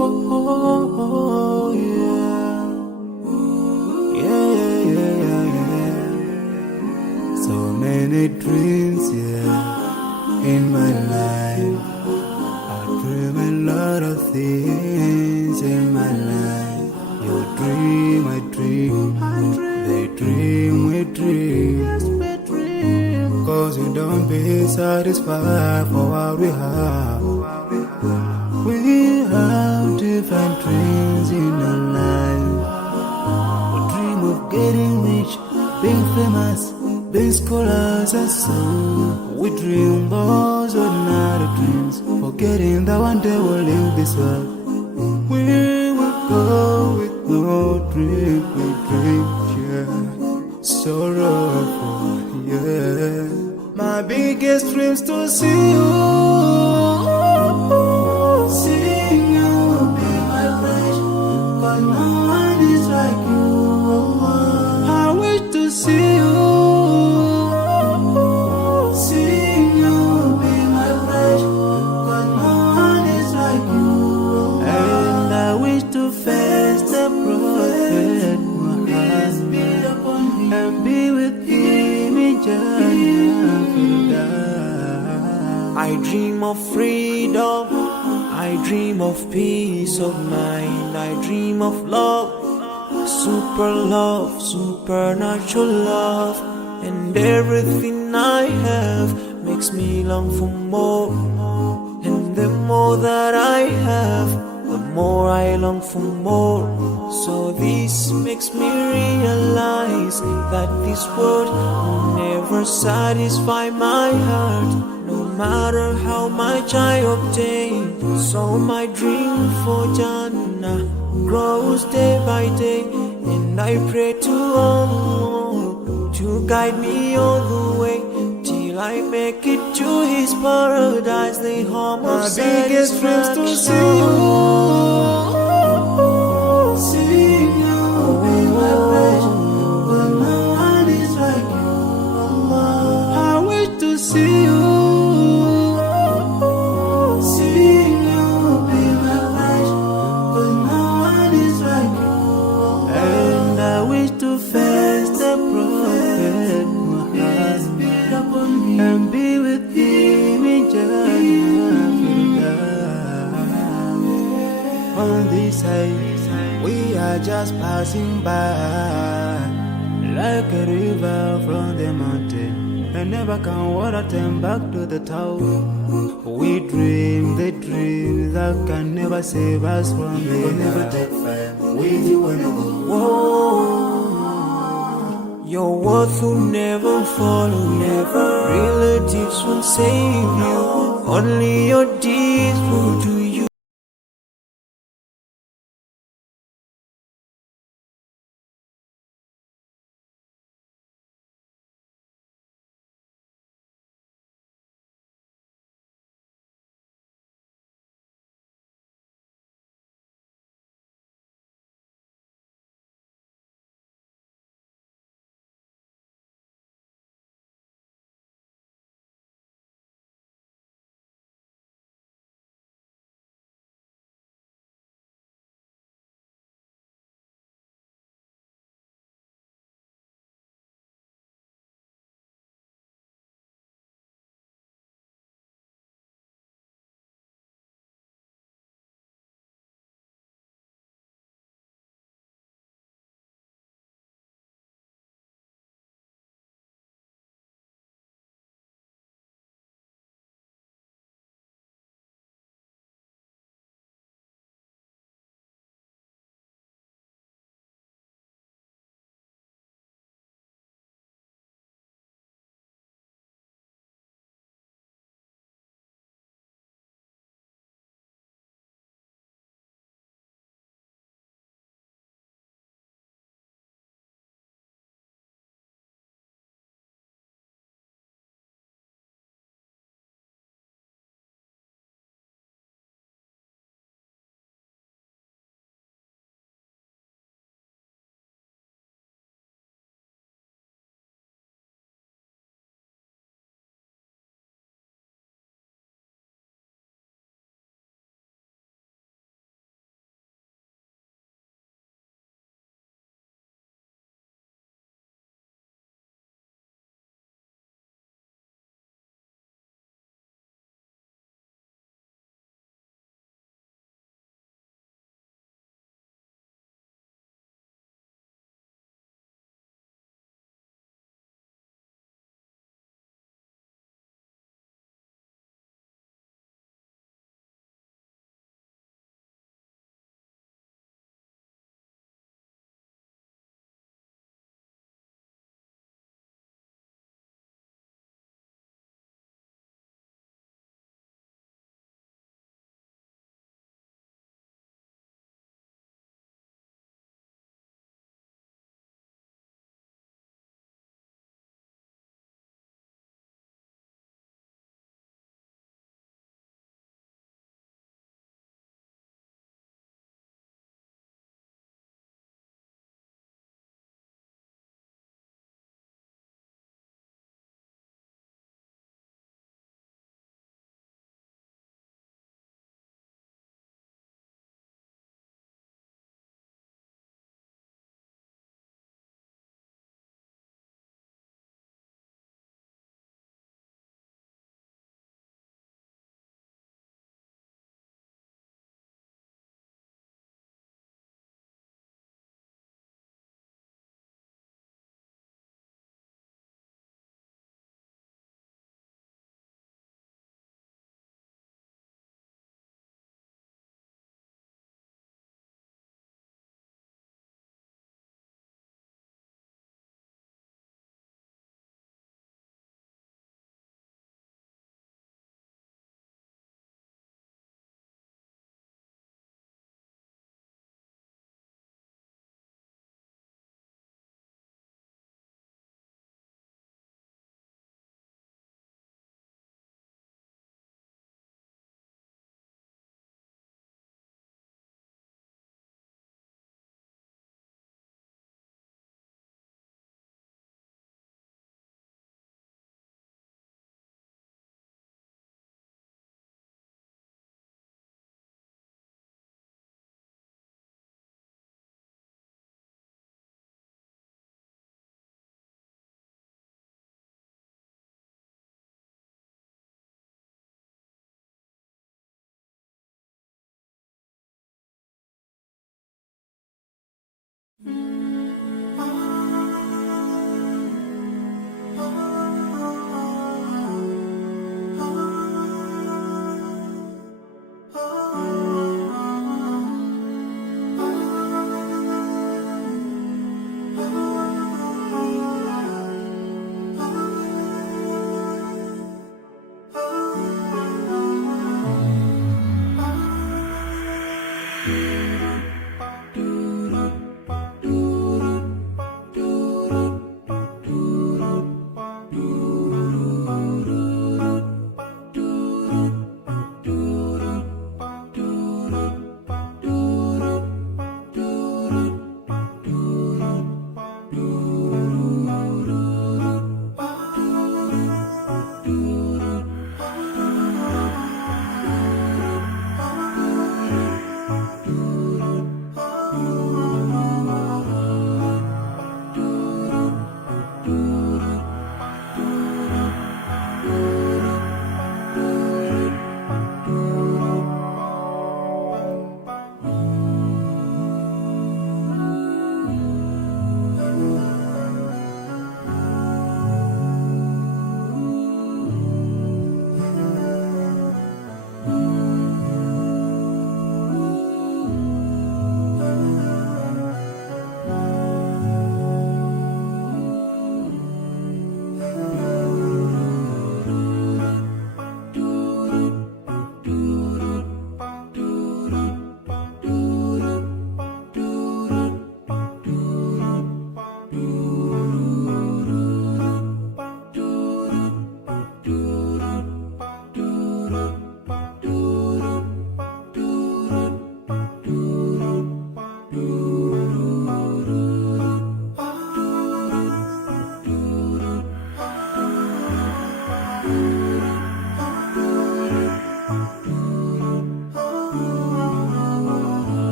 oh, yeah. Yeah, yeah, yeah, yeah. So many dreams, yeah, in my life. I dream a lot of things in my life. You dream, I dream. They dream, we dream. Cause we don't be satisfied for what we have. We have different dreams in our life. We dream of getting rich, being famous, being scholars and so. We dream those ordinary dreams, forgetting that one day we'll leave this world. We will go with no dream, we dream, yeah. Sorrowful, yeah. My biggest dreams to see you. Seeing you will be my wish, cause no one is like you. I wish to see you. Seeing you will be my wish, cause no one is like you. And I wish to face the prophet Muhammad and be with him in Jannah. I dream of freedom, I dream of peace of mind, I dream of love, supernatural love, and everything I have makes me long for more. And the more that I have, the more I long for more. So this makes me realize that this world will never satisfy my heart, no matter how much I obtain. So my dream for Jannah grows day by day, and I pray to Allah to guide me all the way till I make it to His paradise, the home of biggest dreams to see you. Seeing you will be my wish, but no one is like you. I wish to see you. Seeing you will be my wish, but no one is like you. And I wish to face the prophet Muhammad and be with him in Jannah. On this side, we are just passing by, like a river from the mountain, and never can water turn back to the town. We dream the dreams that can never save us from the We'll never take fire with you when you go. Whoa. Your worth will never follow you. Relatives won't save you. Only your deeds will do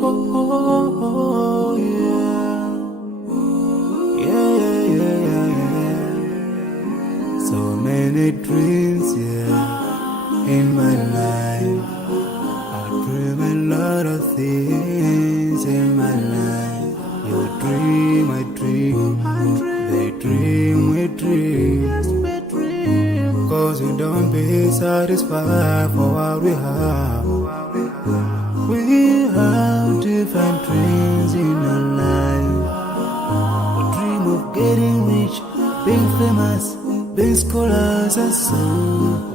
Oh, yeah. Yeah, yeah, yeah, yeah. So many dreams, yeah, in my life. I dream a lot of things in my life. You dream, I dream. They dream, we dream. Cause we don't be satisfied for what we have. We have different dreams in our life. We dream of getting rich, being famous, being scholars and so.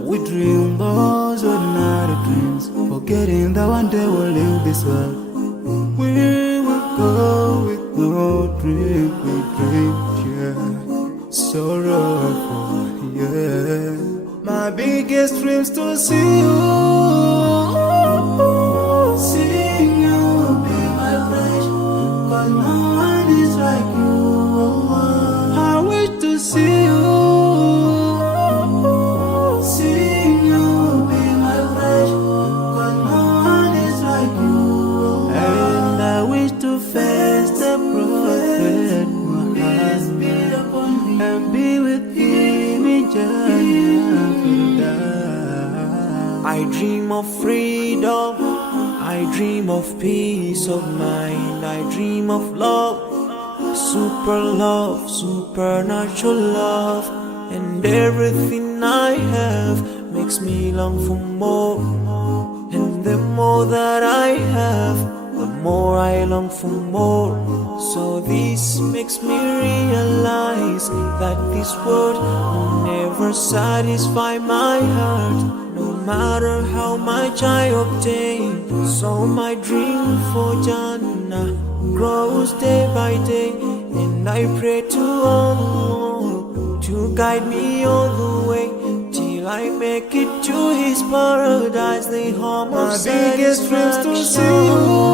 We dream those ordinary dreams, forgetting that one day we'll leave this world. We will go with no dream, we dream, yeah. Sorrowful, yeah. My biggest dream's to see you. Seeing you be my flesh, but no one is like you. I wish to see you. Seeing you be my flesh, but no one is like you. And I dream of freedom, I dream of peace of mind, I dream of love, supernatural love, and everything I have makes me long for more. And the more that I have, the more I long for more. So this makes me realize that this world will never satisfy my heart, no matter how much I obtain. So my dream for Jannah grows day by day, and I pray to Allah to guide me all the way till I make it to His paradise, the home of My biggest dreams to see you.